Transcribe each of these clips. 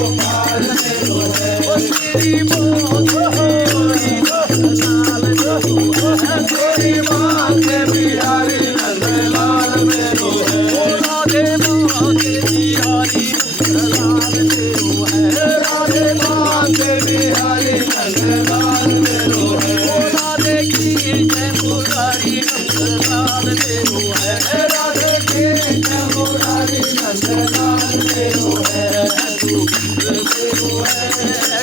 गोपाल मेरो है। ओ तेरी मौत होई नंदलाल मेरो है। तेरी माँ के बिहारी नंदलाल मेरो है। ओ राधे माँ के बिहारी नंदलाल मेरो है। राधे माँ के बिहारी नंदलाल मेरो है। ओ राधे की जय मुरारी नंदलाल मेरो है। राधे की जय मुरारी नंदलाल मेरो है। गोविंद मेरो है,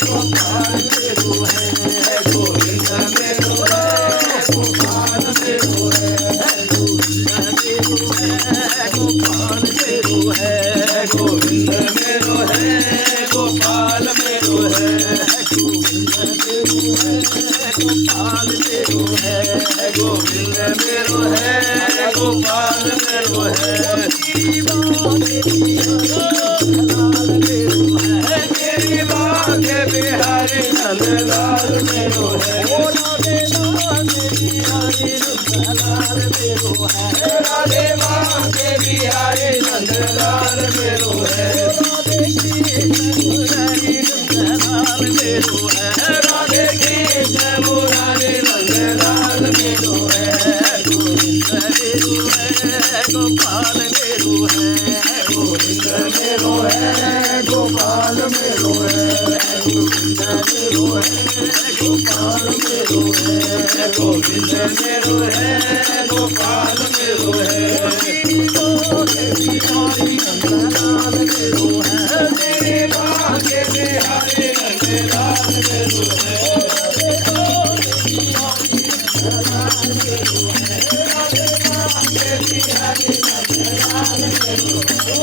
गोपाल मेरो है। गोविंद मेरो है, गोपाल मेरो है। गोविंद मेरो है, गोपाल मेरो है। गोविंद मेरो है, गोपाल मेरो है। गोविंद मेरो है, गोपाल मेरो है। गोविंद मेरो है, गोपाल मेरो है। तेरी माँ के बिहारी नंदलाल मेरो है। ओ राधे माँ के बिहारी नंदलाल मेरो है। राधे माँ के बिहारी नंदलाल मेरो है। राधे की मुरारी नंदलाल मेरो है। राधे की जय मुरारी नंदलाल मेरो है। गोविंद मेरो है, गोपाल मेरो है। गोविंद मेरो है, गोपाल मेरो है। गोविंद मेरो है, गोपाल मेरो है। गोविंद मेरो है, गोपाल मेरो है। तेरी माँ के बिहारी नंदलाल मेरो है। तेरी माँ के बिहारी नंदलाल मेरो है। राधे माँ के बिहारी नंदलाल मेरो है। राधे माँ के बिहारी नंदलाल मेरो है।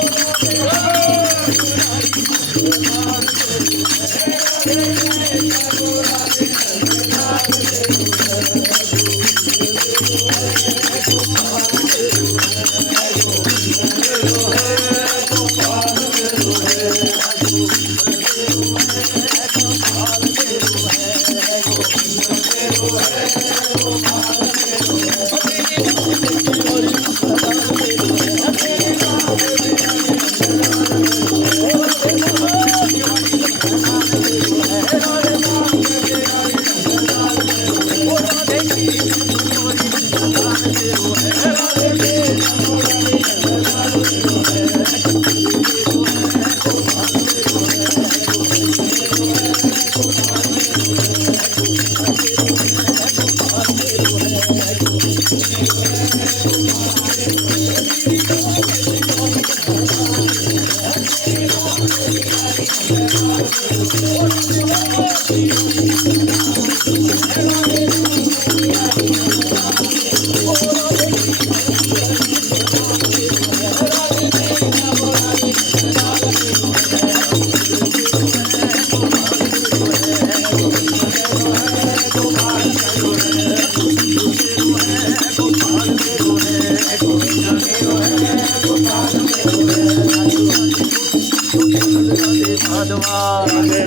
राधे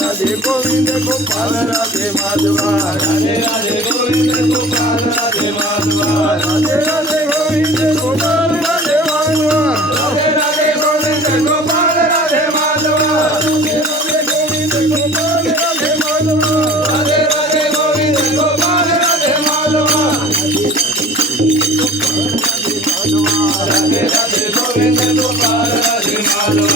राधे गोविंद गोपाल राधे माधवा। राधे राधे गोविंद गोपाल राधे माधवा। राधे राधे गोविंद गोपाल राधे माधवा। राधे राधे गोविंद गोपाल राधे माधवा। राधे राधे गोविंद गोपाल राधे माधवा। राधे राधे गोविंद गोपाल राधे माधवा। राधे राधे गोविंद गोपाल राधे माधवा। राधे राधे गोविंद गोपाल राधे माधवा।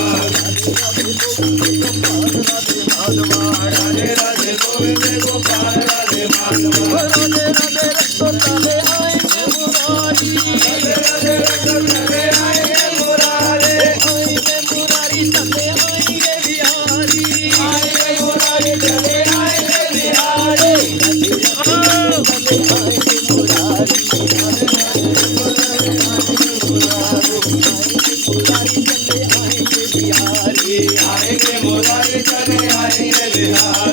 राधे राधे गोविंद गोपाल राधे माधवा। राधे राधे रस्तो चले आएंगे मुरारी। राधे राधे रस्तो चले आएंगे मुरारी। आएंगे मुरारी चले आएंगे बिहारी। आएंगे मुरारी चले आएंगे बिहारी। चले आएंगे मुरारी। आएंगे मुरारी चले आएंगे बिहारी।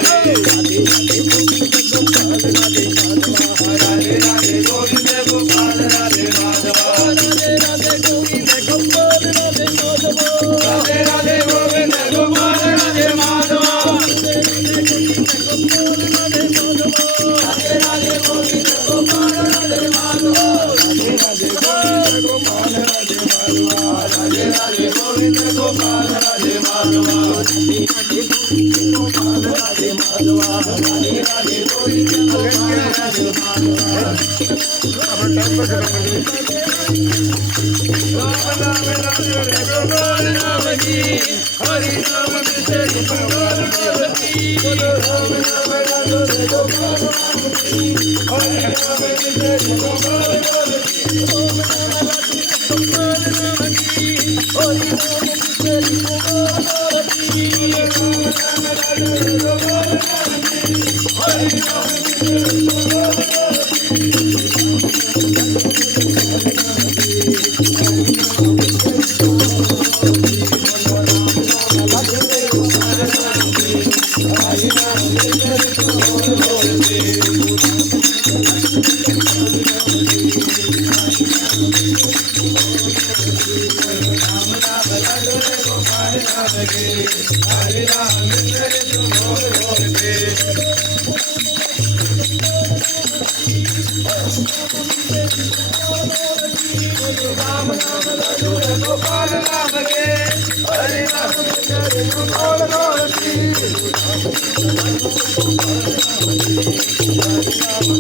राधे राधे गोविंद गोपाल राधे माधवा। राधे राधे गोविंद गोपाल राधे माधवा। राधे राधे गोविंद गोपाल राधे माधवा। राधे राधे गोविंद गोपाल राधे माधवा। राधे राधे गोविंद गोपाल राधे माधवा। राधे राधे गोविंद गोपाल राधे माधवा गोपाल राधे माधवा राधे राधे गोविंद गोपाल राधे माधवा राम नाम गोपाल नाम की हरि नाम बिसरि गोपाल नाम की राम नाम गोपाल नाम की हरि नाम बिसरि गोपाल नाम की ओम नाम गोपाल नाम की हरि नाम बिसरि गोपाल नाम की राम नाम गोपाल नाम की हरि नाम बिसरि गोपाल नाम गोपाल नाम के हरि नाम बिसरि गोपाल नाम की हरि नाम